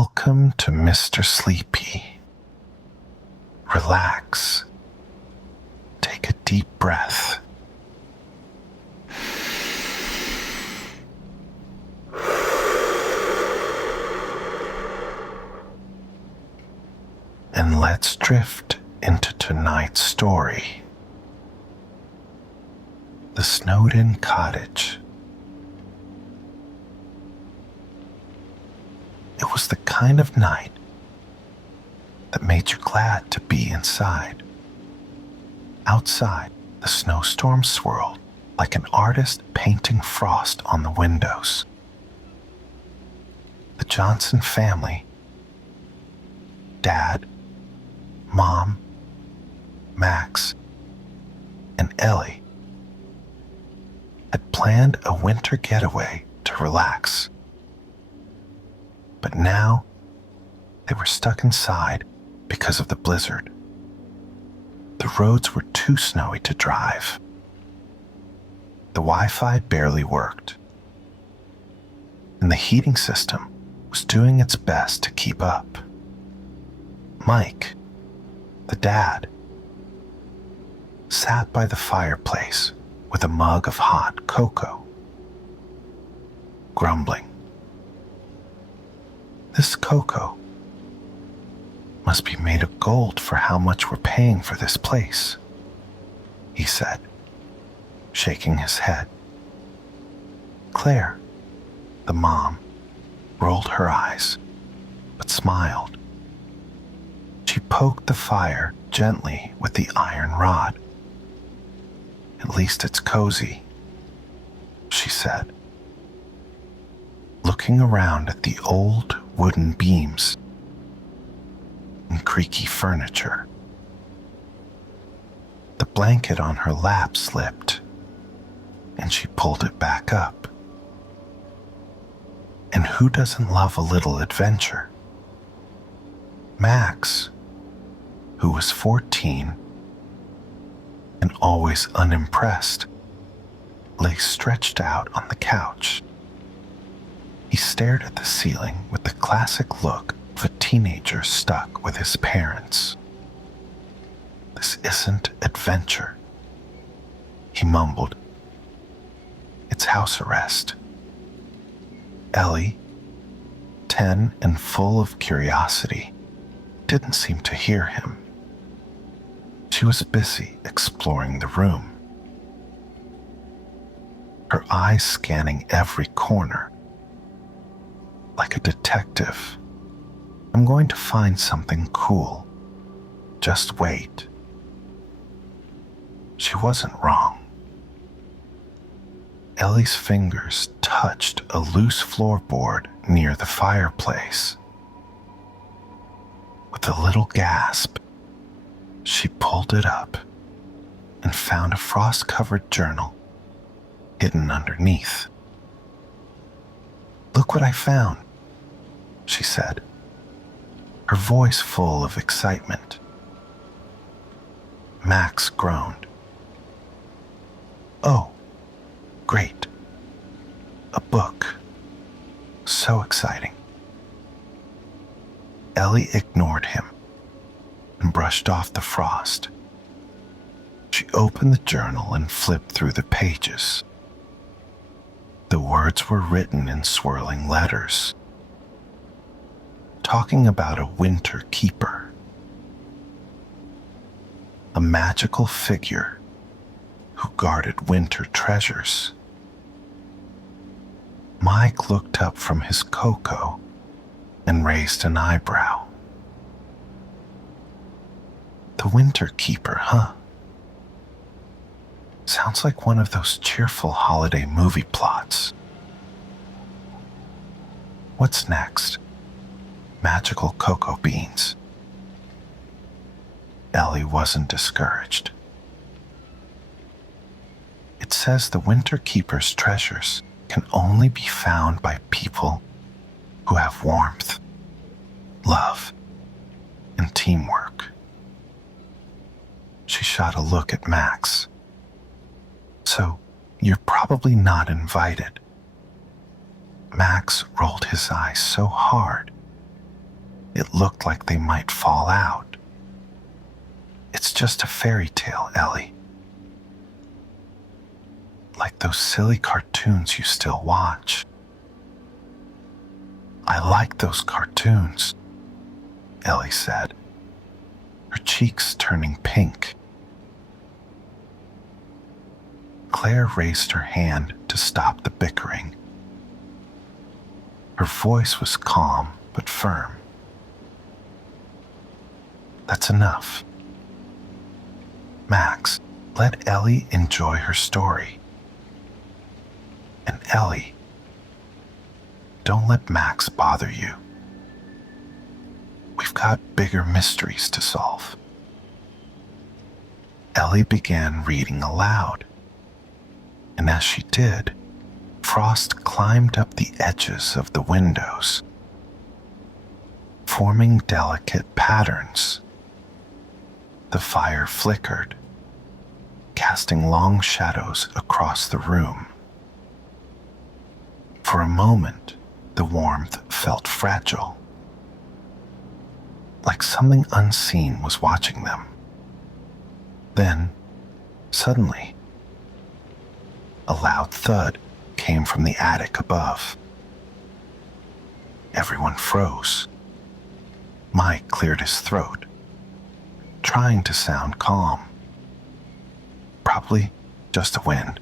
Welcome to Mr. Sleepy. Relax. Take a deep breath. And let's drift into tonight's story. The Snowed-In Cottage. It was the kind of night that made you glad to be inside. Outside, the snowstorm swirled like an artist painting frost on the windows. The Johnson family, Dad, Mom, Max, and Ellie, had planned a winter getaway to relax. But now, they were stuck inside because of the blizzard. The roads were too snowy to drive. The Wi-Fi barely worked, and the heating system was doing its best to keep up. Mike, the dad, sat by the fireplace with a mug of hot cocoa, grumbling. This cocoa must be made of gold for how much we're paying for this place, he said, shaking his head. Claire, the mom, rolled her eyes, but smiled. She poked the fire gently with the iron rod. At least it's cozy, she said, looking around at the old wooden beams and creaky furniture. The blanket on her lap slipped, and she pulled it back up. And who doesn't love a little adventure? Max, who was 14 and always unimpressed, lay stretched out on the couch. He stared at the ceiling with the classic look of a teenager stuck with his parents. This isn't adventure, he mumbled. It's house arrest. Ellie, 10 and full of curiosity, didn't seem to hear him. She was busy exploring the room, her eyes scanning every corner. Like a detective, I'm going to find something cool. Just wait. She wasn't wrong. Ellie's fingers touched a loose floorboard near the fireplace. With a little gasp, she pulled it up and found a frost-covered journal hidden underneath. Look what I found, she said, her voice full of excitement. Max groaned. Oh, great. A book. So exciting. Ellie ignored him and brushed off the frost. She opened the journal and flipped through the pages. The words were written in swirling letters, talking about a winter keeper, a magical figure who guarded winter treasures. Mike looked up from his cocoa and raised an eyebrow. The Winter Keeper, huh? Sounds like one of those cheerful holiday movie plots. What's next? Magical cocoa beans. Ellie wasn't discouraged. It says the Winter Keeper's treasures can only be found by people who have warmth, love, and teamwork. She shot a look at Max. So, you're probably not invited. Max rolled his eyes so hard it looked like they might fall out. "It's just a fairy tale, Ellie. Like those silly cartoons you still watch." "I like those cartoons," Ellie said, her cheeks turning pink. Claire raised her hand to stop the bickering. Her voice was calm but firm. "That's enough. Max, let Ellie enjoy her story. And Ellie, don't let Max bother you. We've got bigger mysteries to solve." Ellie began reading aloud, and as she did, frost climbed up the edges of the windows, forming delicate patterns. The fire flickered, casting long shadows across the room. For a moment, the warmth felt fragile, like something unseen was watching them. Then, suddenly, a loud thud came from the attic above. Everyone froze. Mike cleared his throat, trying to sound calm. "Probably just the wind."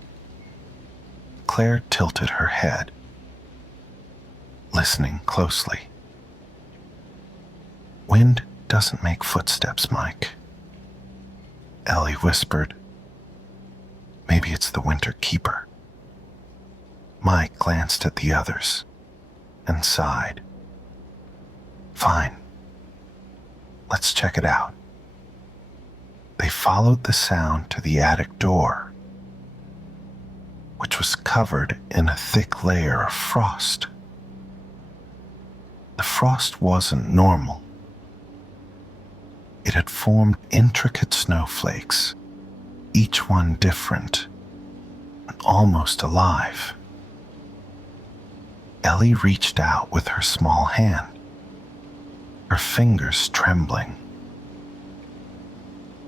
Claire tilted her head, listening closely. "Wind doesn't make footsteps, Mike," Ellie whispered. "Maybe it's the winter keeper." Mike glanced at the others and sighed. "Fine. Let's check it out." They followed the sound to the attic door, which was covered in a thick layer of frost. The frost wasn't normal. It had formed intricate snowflakes, each one different and almost alive. Ellie reached out with her small hand, her fingers trembling.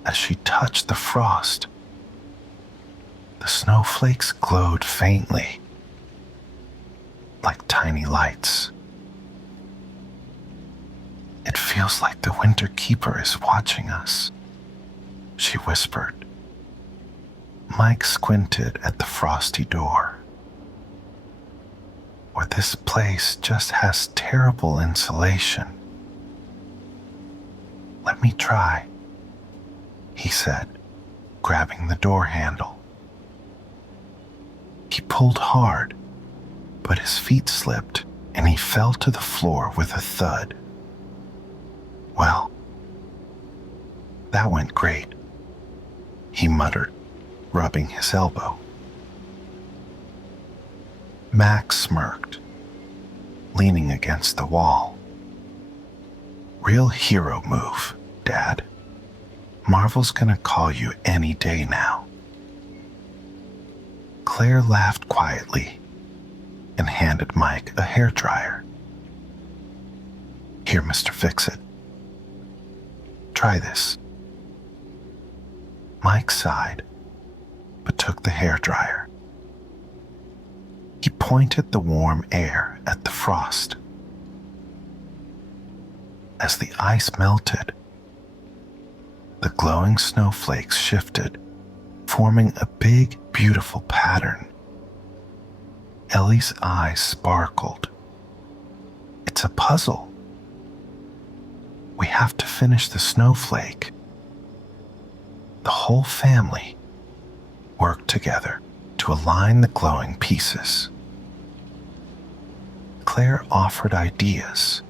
As she touched the frost, the snowflakes glowed faintly, like tiny lights. "It feels like the winter keeper is watching us," she whispered. Mike squinted at the frosty door. "Or this place just has terrible insulation." "Let me try," he said, grabbing the door handle. He pulled hard, but his feet slipped and he fell to the floor with a thud. "Well, that went great," he muttered, rubbing his elbow. Max smirked, leaning against the wall. "Real hero move, Dad. Marvel's gonna call you any day now." Claire laughed quietly and handed Mike a hairdryer. "Here, Mr. Fix-It. Try this." Mike sighed, but took the hairdryer. He pointed the warm air at the frost. As the ice melted, the glowing snowflakes shifted, forming a big, beautiful pattern. Ellie's eyes sparkled. "It's a puzzle. We have to finish the snowflake." The whole family worked together to align the glowing pieces. Claire offered ideas.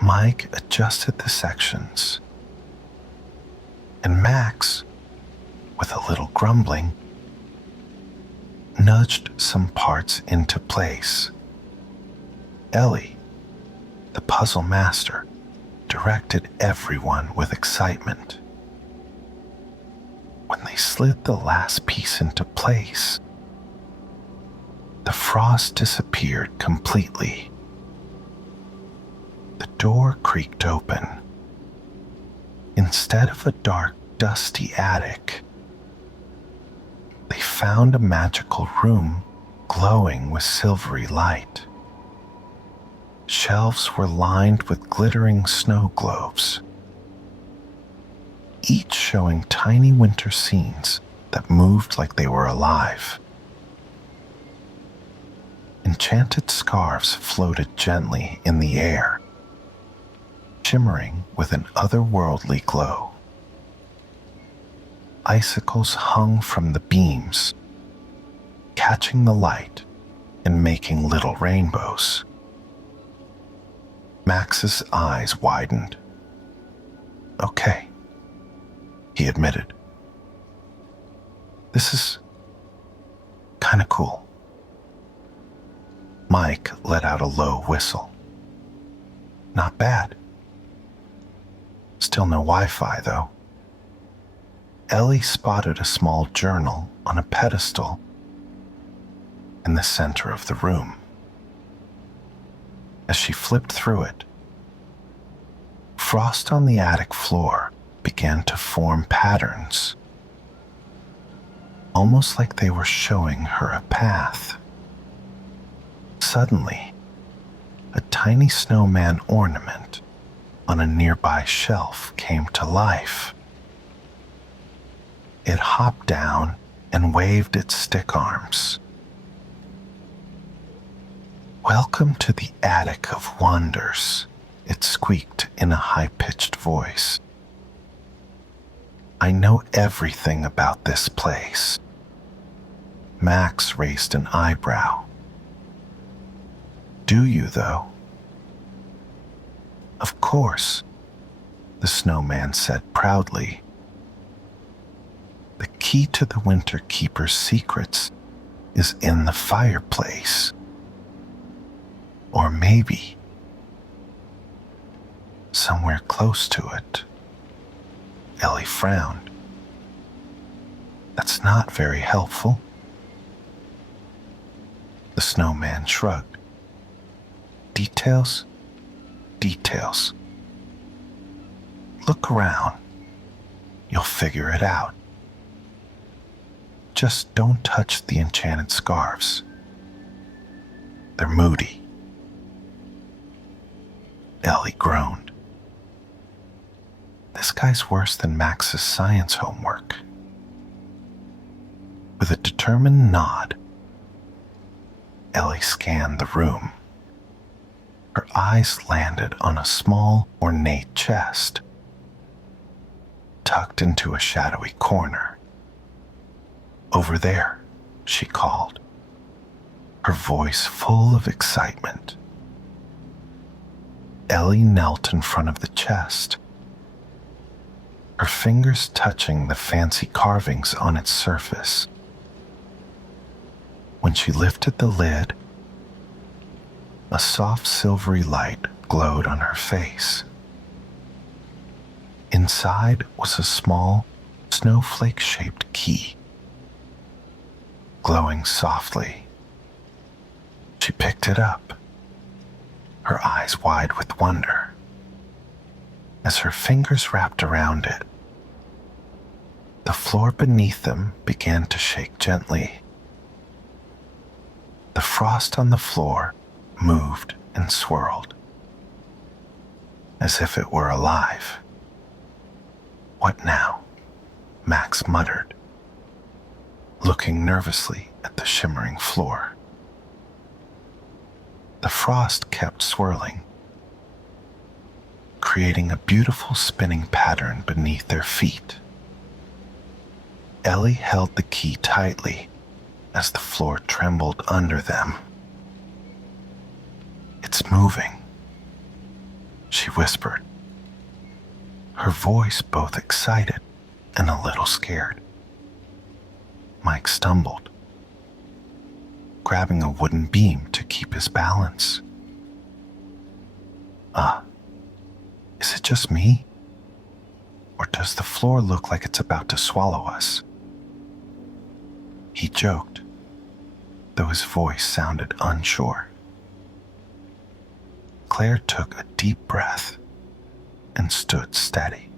Mike adjusted the sections, and Max, with a little grumbling, nudged some parts into place. Ellie, the puzzle master, directed everyone with excitement. When they slid the last piece into place, the frost disappeared completely. The door creaked open. Instead of a dark, dusty attic, they found a magical room glowing with silvery light. Shelves were lined with glittering snow globes, each showing tiny winter scenes that moved like they were alive. Enchanted scarves floated gently in the air, shimmering with an otherworldly glow. Icicles hung from the beams, catching the light and making little rainbows. Max's eyes widened. "Okay," he admitted. "This is kinda cool." Mike let out a low whistle. "Not bad. Still no Wi-Fi, though." Ellie spotted a small journal on a pedestal in the center of the room. As she flipped through it, frost on the attic floor began to form patterns, almost like they were showing her a path. Suddenly, a tiny snowman ornament on a nearby shelf came to life. It hopped down and waved its stick arms. "Welcome to the Attic of Wonders," it squeaked in a high-pitched voice. "I know everything about this place." Max raised an eyebrow. "Do you, though?" "Of course," the snowman said proudly. "The key to the Winter Keeper's secrets is in the fireplace. Or maybe somewhere close to it." Ellie frowned. "That's not very helpful." The snowman shrugged. "Details? Details. Look around. You'll figure it out. Just don't touch the enchanted scarves. They're moody." Ellie groaned. "This guy's worse than Max's science homework." With a determined nod, Ellie scanned the room. Her eyes landed on a small, ornate chest, tucked into a shadowy corner. "Over there," she called, her voice full of excitement. Ellie knelt in front of the chest, her fingers touching the fancy carvings on its surface. When she lifted the lid, a soft silvery light glowed on her face. Inside was a small, snowflake-shaped key. Glowing softly, she picked it up, her eyes wide with wonder. As her fingers wrapped around it, the floor beneath them began to shake gently. The frost on the floor moved and swirled, as if it were alive. "What now?" Max muttered, looking nervously at the shimmering floor. The frost kept swirling, creating a beautiful spinning pattern beneath their feet. Ellie held the key tightly as the floor trembled under them. "It's moving," she whispered, her voice both excited and a little scared. Mike stumbled, grabbing a wooden beam to keep his balance. Is it just me? Or does the floor look like it's about to swallow us?" He joked, though his voice sounded unsure. Claire took a deep breath and stood steady.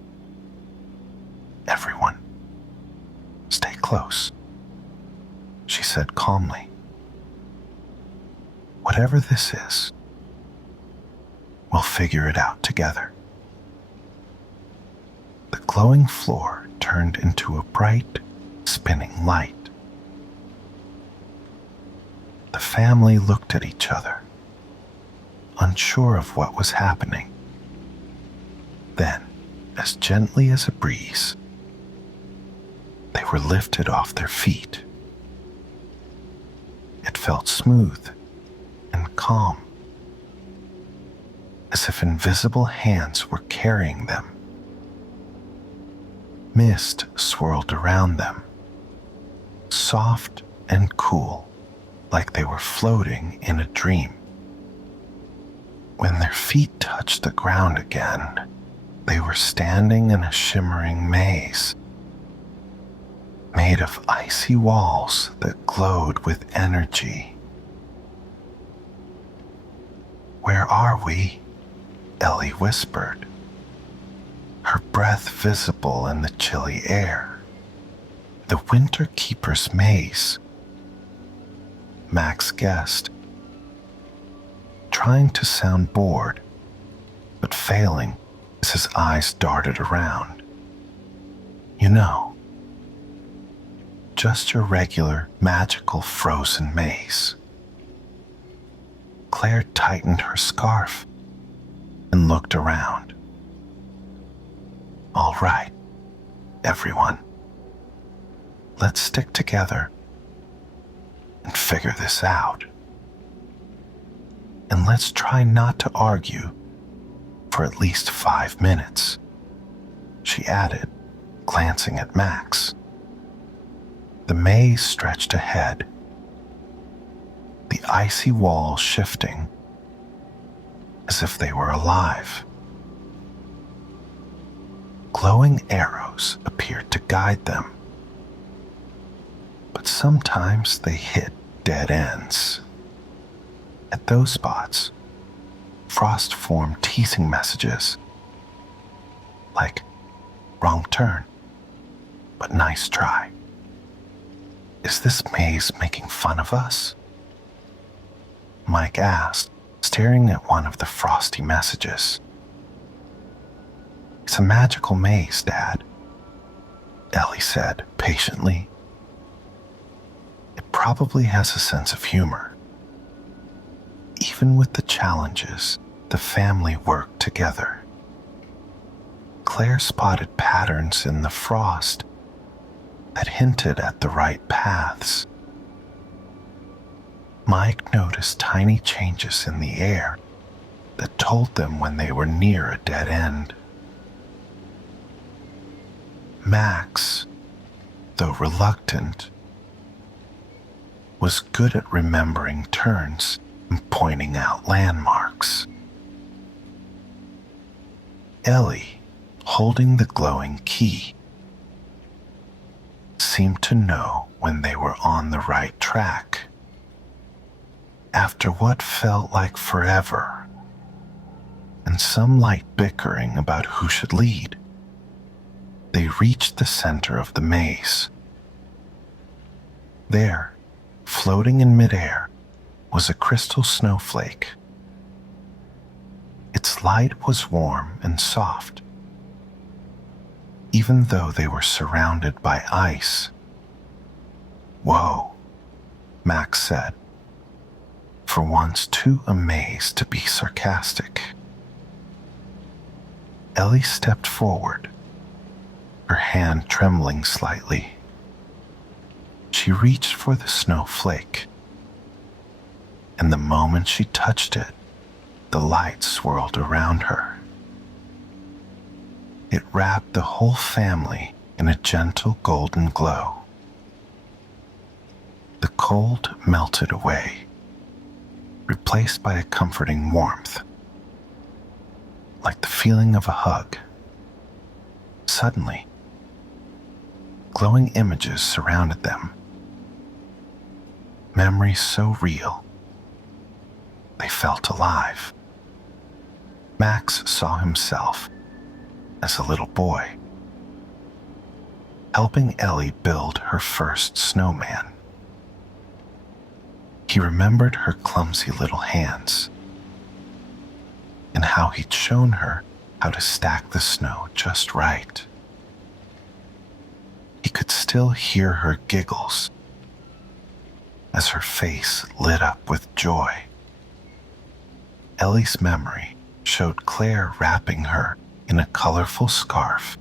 "Everyone, stay close," she said calmly. "Whatever this is, we'll figure it out together." The glowing floor turned into a bright, spinning light. The family looked at each other, unsure of what was happening. Then, as gently as a breeze, they were lifted off their feet. It felt smooth and calm, as if invisible hands were carrying them. Mist swirled around them, soft and cool, like they were floating in a dream. When their feet touched the ground again, they were standing in a shimmering maze, made of icy walls that glowed with energy. "Where are we?" Ellie whispered, her breath visible in the chilly air. "The Winter Keeper's maze," Max guessed, trying to sound bored, but failing as his eyes darted around. "You know, just your regular, magical frozen maze." Claire tightened her scarf and looked around. "All right, everyone, let's stick together and figure this out. And let's try not to argue for at least 5 minutes," she added, glancing at Max. The maze stretched ahead, the icy walls shifting as if they were alive. Glowing arrows appeared to guide them, but sometimes they hit dead ends. At those spots, Frost formed teasing messages like, "Wrong turn, but nice try." "Is this maze making fun of us?" Mike asked, staring at one of the frosty messages. "It's a magical maze, Dad," Ellie said patiently. "It probably has a sense of humor. Even with the challenges, the family worked together." Claire spotted patterns in the frost that hinted at the right paths. Mike noticed tiny changes in the air that told them when they were near a dead end. Max, though reluctant, was good at remembering turns and pointing out landmarks. Ellie, holding the glowing key, seemed to know when they were on the right track. After what felt like forever, and some light bickering about who should lead, they reached the center of the maze. There, floating in midair, was a crystal snowflake. Its light was warm and soft, even though they were surrounded by ice. "Whoa," Max said, for once too amazed to be sarcastic. Ellie stepped forward, her hand trembling slightly. She reached for the snowflake, and the moment she touched it, the light swirled around her. It wrapped the whole family in a gentle golden glow. The cold melted away, replaced by a comforting warmth, like the feeling of a hug. Suddenly, glowing images surrounded them. Memories so real, they felt alive. Max saw himself as a little boy, helping Ellie build her first snowman. He remembered her clumsy little hands and how he'd shown her how to stack the snow just right. He could still hear her giggles as her face lit up with joy. Ellie's memory showed Claire wrapping her in a colorful scarf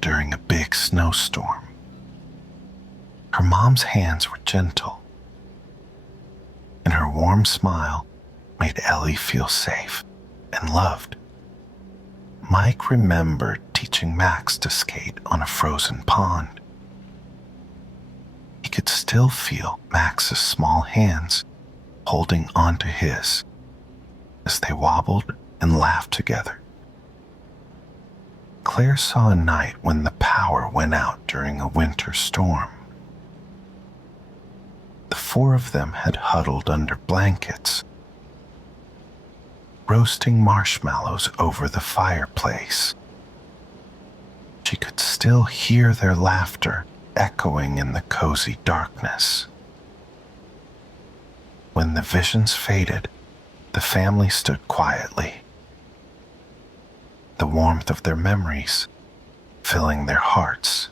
during a big snowstorm. Her mom's hands were gentle, and her warm smile made Ellie feel safe and loved. Mike remembered teaching Max to skate on a frozen pond. He could still feel Max's small hands holding onto his as they wobbled and laughed together. Claire saw a night when the power went out during a winter storm. The four of them had huddled under blankets, roasting marshmallows over the fireplace. She could still hear their laughter echoing in the cozy darkness. When the visions faded, the family stood quietly, the warmth of their memories filling their hearts.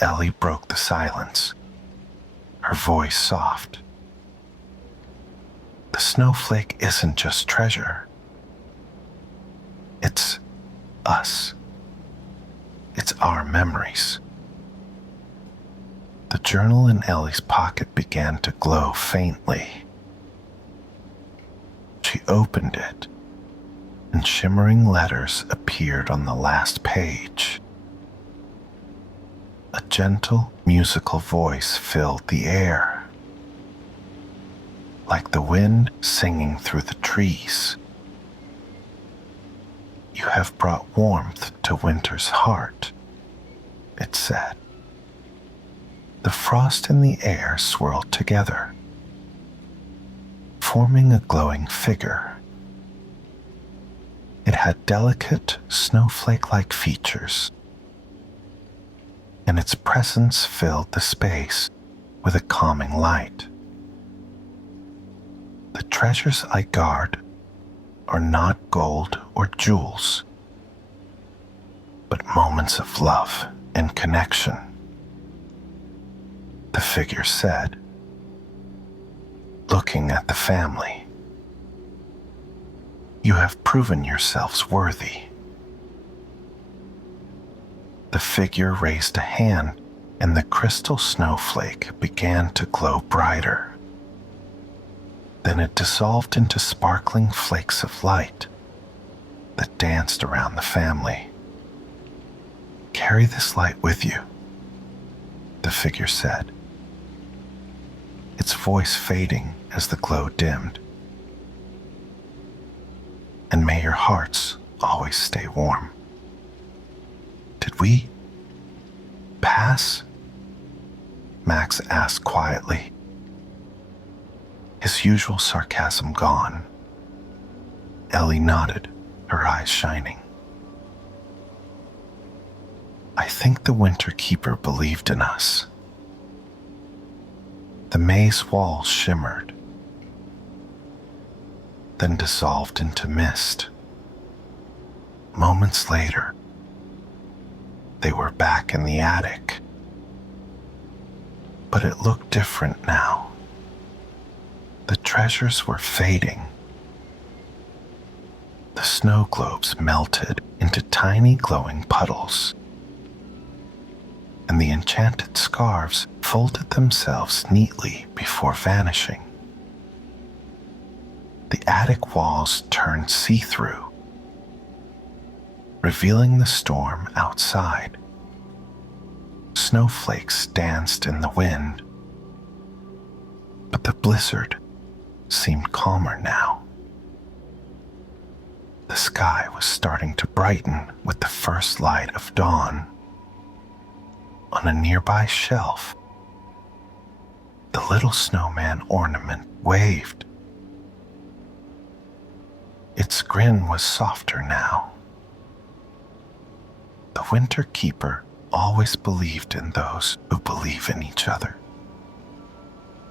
Ellie broke the silence, her voice soft. The snowflake isn't just treasure. It's us. It's our memories. The journal in Ellie's pocket began to glow faintly. She opened it, and shimmering letters appeared on the last page. A gentle, musical voice filled the air, like the wind singing through the trees. "You have brought warmth to winter's heart," it said. The frost in the air swirled together, forming a glowing figure. It had delicate, snowflake-like features, and its presence filled the space with a calming light. "The treasures I guard are not gold or jewels, but moments of love and connection," the figure said, looking at the family. "You have proven yourselves worthy." The figure raised a hand, and the crystal snowflake began to glow brighter. Then it dissolved into sparkling flakes of light that danced around the family. "Carry this light with you," the figure said, its voice fading as the glow dimmed. "And may your hearts always stay warm." "Did we pass?" Max asked quietly, his usual sarcasm gone. Ellie nodded, her eyes shining. "I think the Winter Keeper believed in us." The maze walls shimmered, then dissolved into mist. Moments later, they were back in the attic. But it looked different now. The treasures were fading. The snow globes melted into tiny glowing puddles, and the enchanted scarves folded themselves neatly before vanishing. The attic walls turned see-through, revealing the storm outside. Snowflakes danced in the wind, but the blizzard seemed calmer now. The sky was starting to brighten with the first light of dawn. On a nearby shelf, the little snowman ornament waved. Its grin was softer now. The Winter Keeper always believed in those who believe in each other,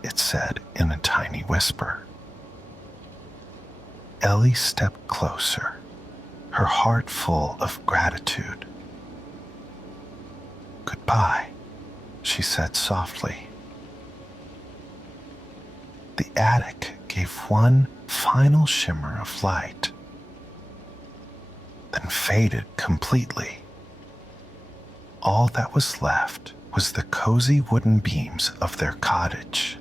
it said in a tiny whisper. Ellie stepped closer, her heart full of gratitude. "Goodbye," she said softly. The attic gave one final shimmer of light, then faded completely. All that was left was the cozy wooden beams of their cottage.